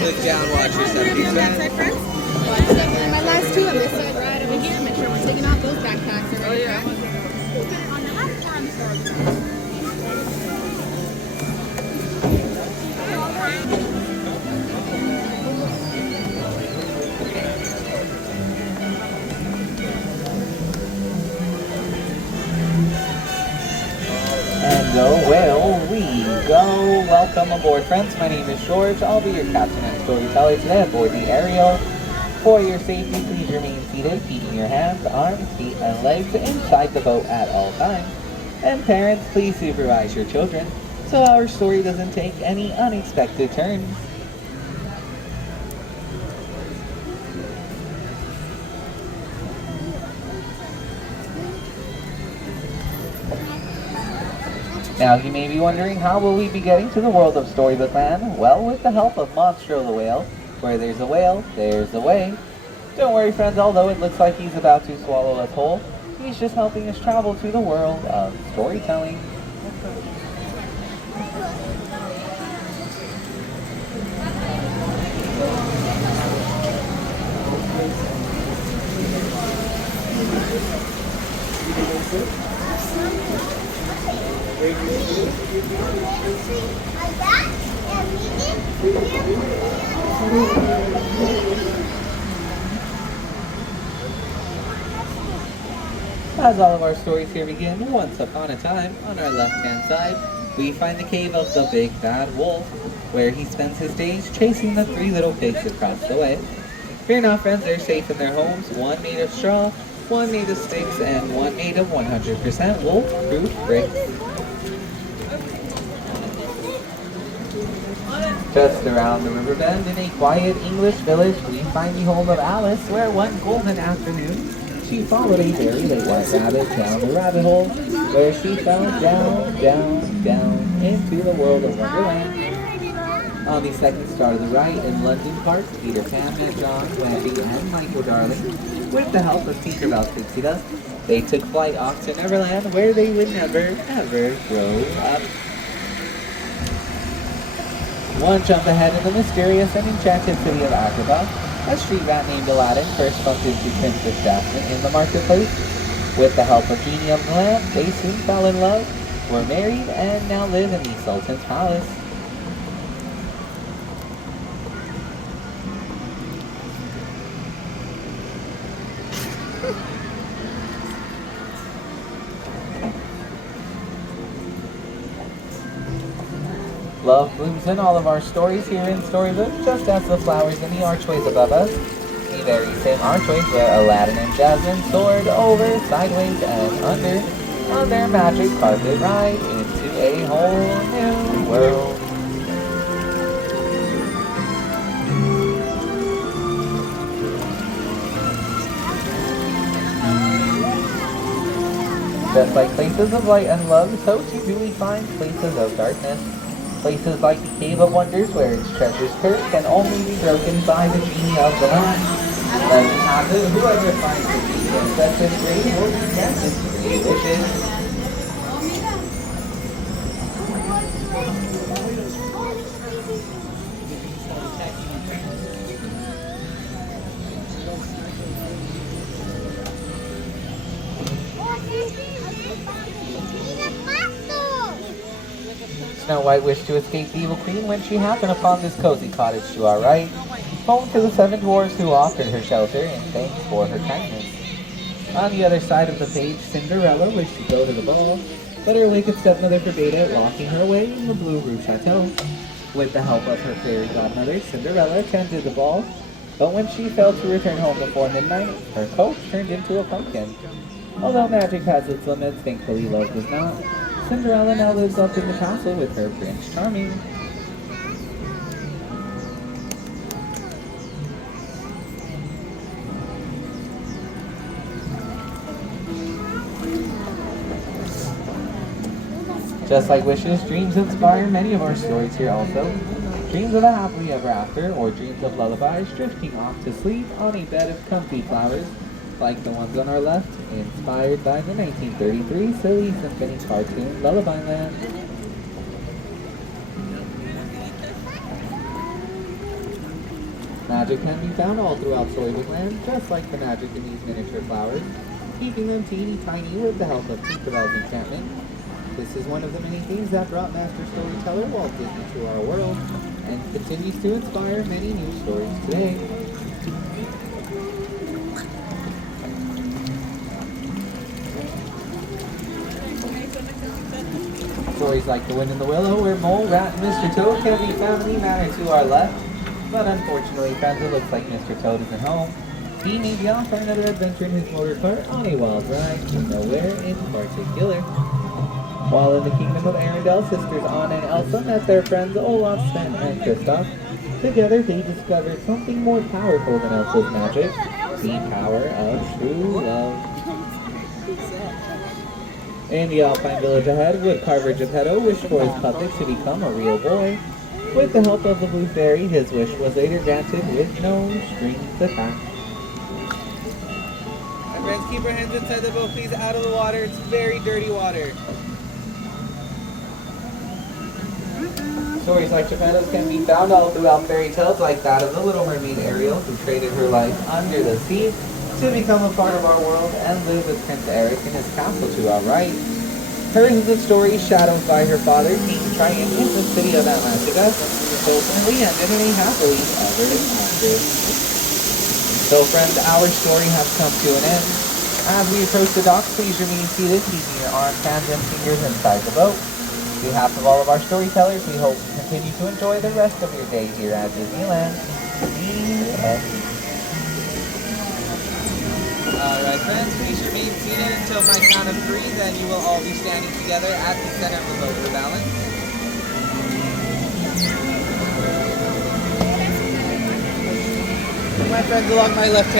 Look down, watch your step. On that side first. And my last two on this side right over here. Make sure we're taking off those backpacks. Oh, yeah. On the left hand. And away we go. Welcome aboard, friends. My name is George. I'll be your captain and storyteller today aboard the Ariel. For your safety, please remain seated, keeping your hands, arms, feet, and legs inside the boat at all times. And parents, please supervise your children so our story doesn't take any unexpected turns. Now you may be wondering, how will we be getting to the world of Storybook Land? Well, with the help of Monstro the whale. Where there's a whale, there's a way. Don't worry, friends, although it looks like he's about to swallow us whole, he's just helping us travel to the world of storytelling. As all of our stories here begin, once upon a time, on our left-hand side, we find the cave of the Big Bad Wolf, where he spends his days chasing the three little pigs across the way. Fear not, friends, they're safe in their homes, one made of straw, one made of sticks, and one made of 100% wolf-proof bricks. Just around the river bend, in a quiet English village, we find the home of Alice, where one golden afternoon, she followed a very late white rabbit down the rabbit hole, where she fell down, down, down into the world of Wonderland. On the second star to the right, in London Park, Peter Pan met John, Wendy, and Michael Darling. With the help of Tinkerbell's Pixie Dust, they took flight off to Neverland, where they would never, ever grow up. One jump ahead in the mysterious and enchanted city of Agrabah, a street rat named Aladdin first bumped into Princess Jasmine in the marketplace. With the help of Genie of the Lamp, they soon fell in love, were married, and now live in the Sultan's palace. Love blooms in all of our stories here in Storybook, just as the flowers in the archways above us. The very same archways where Aladdin and Jasmine soared over, sideways, and under on their magic carpet ride into a whole new world. Just like places of light and love, so too do we find places of darkness. Places like the Cave of Wonders, where its treasures cursed can only be broken by the Genie of the Lamp. Let it have it, whoever finds the key and sets it free will be granted three wishes. Snow White wished to escape the evil queen when she happened upon this cozy cottage to our right, home to the 7 dwarfs who offered her shelter in thanks for her kindness. On the other side of the page, Cinderella wished to go to the ball, but her wicked stepmother forbade it, locking her away in the Blue Roof Chateau. With the help of her fairy godmother, Cinderella attended the ball, but when she failed to return home before midnight, her coat turned into a pumpkin. Although magic has its limits, thankfully love does not. Cinderella now lives up in the castle with her Prince Charming. Just like wishes, dreams inspire many of our stories here also. Dreams of a happily ever after, or dreams of lullabies, drifting off to sleep on a bed of comfy flowers, like the ones on our left, inspired by the 1933 Silly Symphony cartoon Lullaby Land. Magic can be found all throughout Storybook Land, just like the magic in these miniature flowers, keeping them teeny tiny with the help of Tinkerbell's enchantment. This is one of the many themes that brought master storyteller Walt Disney to our world, and continues to inspire many new stories today. Stories like The Wind in the Willow, where Mole, Rat, and Mr. Toad can be found in the manor to our left, but unfortunately, friends, it looks like Mr. Toad isn't home. He may be off for another adventure in his motor car on a wild ride to nowhere in particular. While in the kingdom of Arendelle, sisters Anna and Elsa met their friends Olaf, Sven, and Kristoff. Together, they discovered something more powerful than Elsa's magic, the power of true love. In the Alpine village ahead, Woodcarver Geppetto wished for his puppet to become a real boy. With the help of the Blue Fairy, his wish was later granted with no strings attached. My friends, keep your hands inside the boat, please, out of the water. It's very dirty water. Stories like Geppetto's can be found all throughout fairy tales, like that of the Little Mermaid Ariel, who traded her life under the sea to become a part of our world and live with Prince Eric in his castle to our right. Hers is a story shadowed by her father, King Triton, in the city of Atlantica, ultimately ended in a happily ever after. So friends, our story has come to an end. As we approach the docks, please remain seated, keeping your arms, hands, and fingers inside the boat. On behalf of all of our storytellers, we hope you continue to enjoy the rest of your day here at Disneyland. The end. Alright friends, please remain seated until my count of 3, then you will all be standing together at the center of the boat for balance. My friends along my left hand